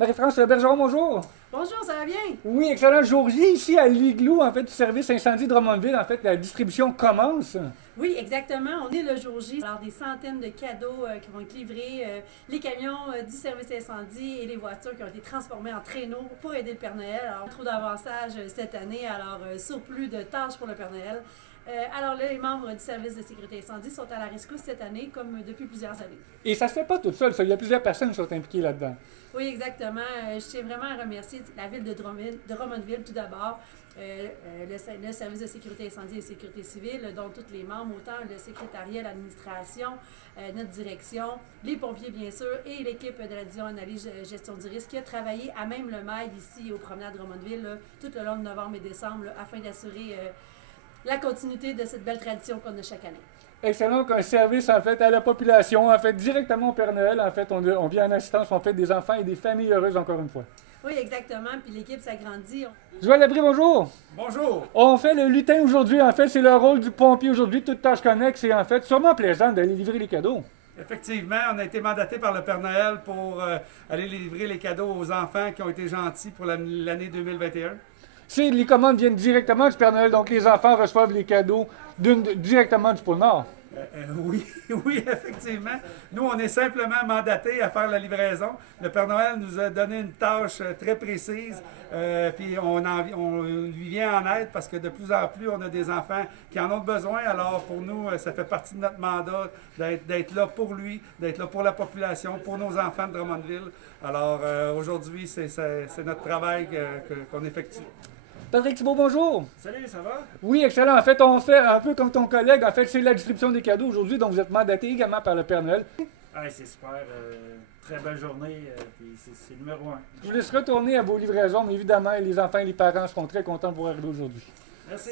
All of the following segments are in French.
Marie-France Bergeron, bonjour. Bonjour, ça va bien? Oui, excellent jour J ici à l'Igloo, en fait, du service incendie de Drummondville. En fait, la distribution commence. Oui, exactement. On est le jour J. Alors, des centaines de cadeaux qui vont être livrés, les camions du service incendie et les voitures qui ont été transformées en traîneaux pour aider le Père Noël. Alors, trop d'avantages cette année, alors surplus de tâches pour le Père Noël. Alors là, les membres du service de sécurité incendie sont à la rescousse cette année, comme depuis plusieurs années. Et ça se fait pas tout seul, ça. Il y a plusieurs personnes qui sont impliquées là-dedans. Oui, exactement. Je tiens vraiment à remercier la ville de Drummondville tout d'abord, le service de sécurité incendie et sécurité civile, dont tous les membres, autant le secrétariat, l'administration, notre direction, les pompiers bien sûr, et l'équipe de la division analyse gestion du risque qui a travaillé à même le mail ici au promenade Drummondville tout le long de novembre et décembre afin d'assurer la continuité de cette belle tradition qu'on a chaque année. Excellent qu'un service, en fait, à la population, en fait, directement au Père Noël, en fait, on vient en assistance, on fait des enfants et des familles heureuses, encore une fois. Oui, exactement, puis l'équipe s'agrandit. Joël Labrie, bonjour. Bonjour. On fait le lutin aujourd'hui, en fait, c'est le rôle du pompier aujourd'hui, toute tâche connexe, et en fait, sûrement plaisant d'aller livrer les cadeaux. Effectivement, on a été mandaté par le Père Noël pour aller livrer les cadeaux aux enfants qui ont été gentils pour l'année 2021. Les commandes viennent directement du Père Noël, donc les enfants reçoivent les cadeaux directement du pôle Nord. Oui, oui, effectivement. Nous, on est simplement mandatés à faire la livraison. Le Père Noël nous a donné une tâche très précise, puis on lui vient en aide parce que de plus en plus, on a des enfants qui en ont besoin. Alors, pour nous, ça fait partie de notre mandat d'être là pour lui, d'être là pour la population, pour nos enfants de Drummondville. Alors, aujourd'hui, c'est notre travail qu'on effectue. Patrick Thibault, bonjour. Salut, ça va? Oui, excellent. En fait, on fait un peu comme ton collègue. En fait, c'est la distribution des cadeaux aujourd'hui, donc vous êtes mandaté également par le Père Noël. Ah, c'est super. Très belle journée. Puis c'est le numéro 1. Je vous laisse retourner à vos livraisons, mais évidemment, les enfants et les parents seront très contents de vous arriver aujourd'hui. Merci.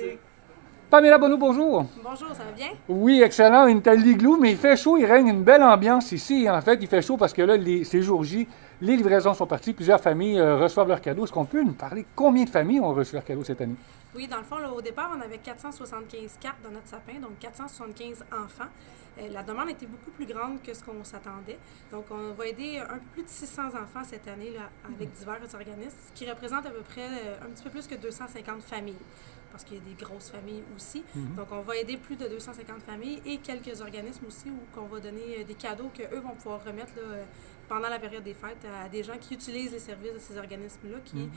Pamela Bonneau, bonjour. Bonjour, ça va bien? Oui, excellent. On est à l'Igloo, mais il fait chaud, il règne une belle ambiance ici. En fait, il fait chaud parce que là, ces jours J, les livraisons sont parties, plusieurs familles reçoivent leurs cadeaux. Est-ce qu'on peut nous parler combien de familles ont reçu leurs cadeaux cette année? Oui, dans le fond, là, au départ, on avait 475 cartes dans notre sapin, donc 475 enfants. La demande était beaucoup plus grande que ce qu'on s'attendait. Donc, on va aider un peu plus de 600 enfants cette année là, avec divers organismes, ce qui représente à peu près un petit peu plus que 250 familles, parce qu'il y a des grosses familles aussi. Donc, on va aider plus de 250 familles et quelques organismes aussi où on va donner des cadeaux qu'eux vont pouvoir remettre là, pendant la période des fêtes à des gens qui utilisent les services de ces organismes-là, qui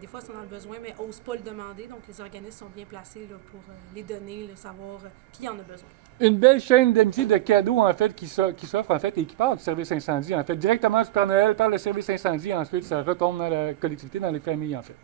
des fois sont dans le besoin, mais n'osent pas le demander. Donc, les organismes sont bien placés là, pour les donner, savoir qui en a besoin. Une belle chaîne d'amitié de cadeaux, en fait, qui s'offre, en fait, et qui part du service incendie, en fait, directement du Père Noël par le service incendie, ensuite, ça retombe dans la collectivité, dans les familles, en fait.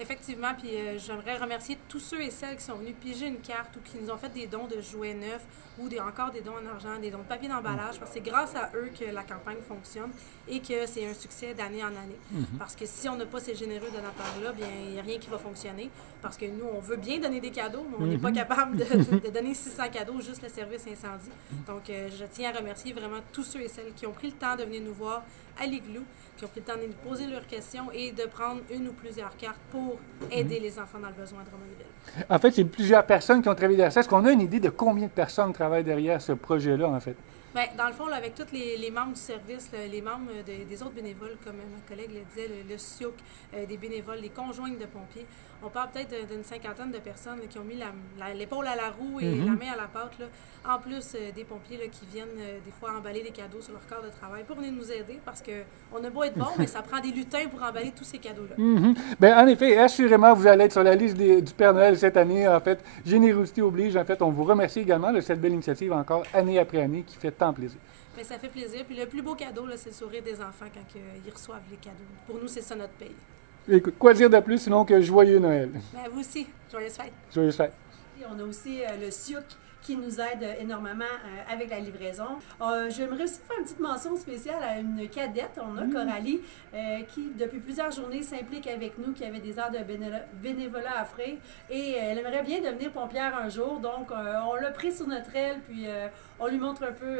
Effectivement, puis j'aimerais remercier tous ceux et celles qui sont venus piger une carte ou qui nous ont fait des dons de jouets neufs ou encore des dons en argent, des dons de papier d'emballage, parce que c'est grâce à eux que la campagne fonctionne et que c'est un succès d'année en année. Parce que si on n'a pas ces généreux donateurs-là, bien, il n'y a rien qui va fonctionner, parce que nous, on veut bien donner des cadeaux, mais on n'est pas capable de donner 600 cadeaux, juste le service incendie. Donc, je tiens à remercier vraiment tous ceux et celles qui ont pris le temps de venir nous voir à l'Igloo, qui ont pris le temps de nous poser leurs questions et de prendre une ou plusieurs cartes pour aider les enfants dans le besoin à Drummondville. En fait, c'est plusieurs personnes qui ont travaillé derrière ça. Est-ce qu'on a une idée de combien de personnes travaillent derrière ce projet-là, en fait? Bien, dans le fond, là, avec tous les membres du service, les membres des autres bénévoles, comme ma collègue le disait, le SIOC, des bénévoles, les conjoints de pompiers, on parle peut-être d'une cinquantaine de personnes là, qui ont mis l'épaule à la roue et la main à la pâte, là, en plus des pompiers là, qui viennent des fois emballer des cadeaux sur leur corps de travail pour venir nous aider, parce qu'on a beau être bon, mais ça prend des lutins pour emballer tous ces cadeaux-là. Bien, en effet, assurément, vous allez être sur la liste du Père Noël cette année. En fait, générosité oblige. En fait, on vous remercie également de cette belle initiative encore année après année qui fait tant plaisir. Bien, ça fait plaisir. Puis le plus beau cadeau, c'est le sourire des enfants quand ils reçoivent les cadeaux. Pour nous, c'est ça notre paye. Écoute, quoi dire de plus sinon que joyeux Noël? Bien, vous aussi. Joyeuses fêtes. Joyeuses fêtes. Et on a aussi le SIOC qui nous aide énormément avec la livraison. J'aimerais aussi faire une petite mention spéciale à une cadette, on a Coralie, qui depuis plusieurs journées s'implique avec nous, qui avait des heures de bénévolat à offrir et elle aimerait bien devenir pompière un jour. Donc, on l'a pris sous notre aile, puis on lui montre un peu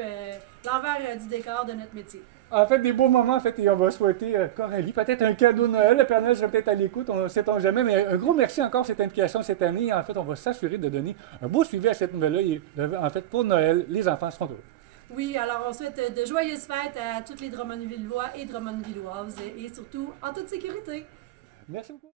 l'envers du décor de notre métier. En fait, des beaux moments, en fait, et on va souhaiter Coralie, peut-être un cadeau de Noël. Le Père Noël serait peut-être à l'écoute, on ne sait-on jamais. Mais un gros merci encore pour cette implication cette année. En fait, on va s'assurer de donner un beau suivi à cette nouvelle-là. En fait, pour Noël, les enfants seront heureux. Oui, alors on souhaite de joyeuses fêtes à tous les Drummondvillois et Drummondvilloises et surtout en toute sécurité. Merci beaucoup.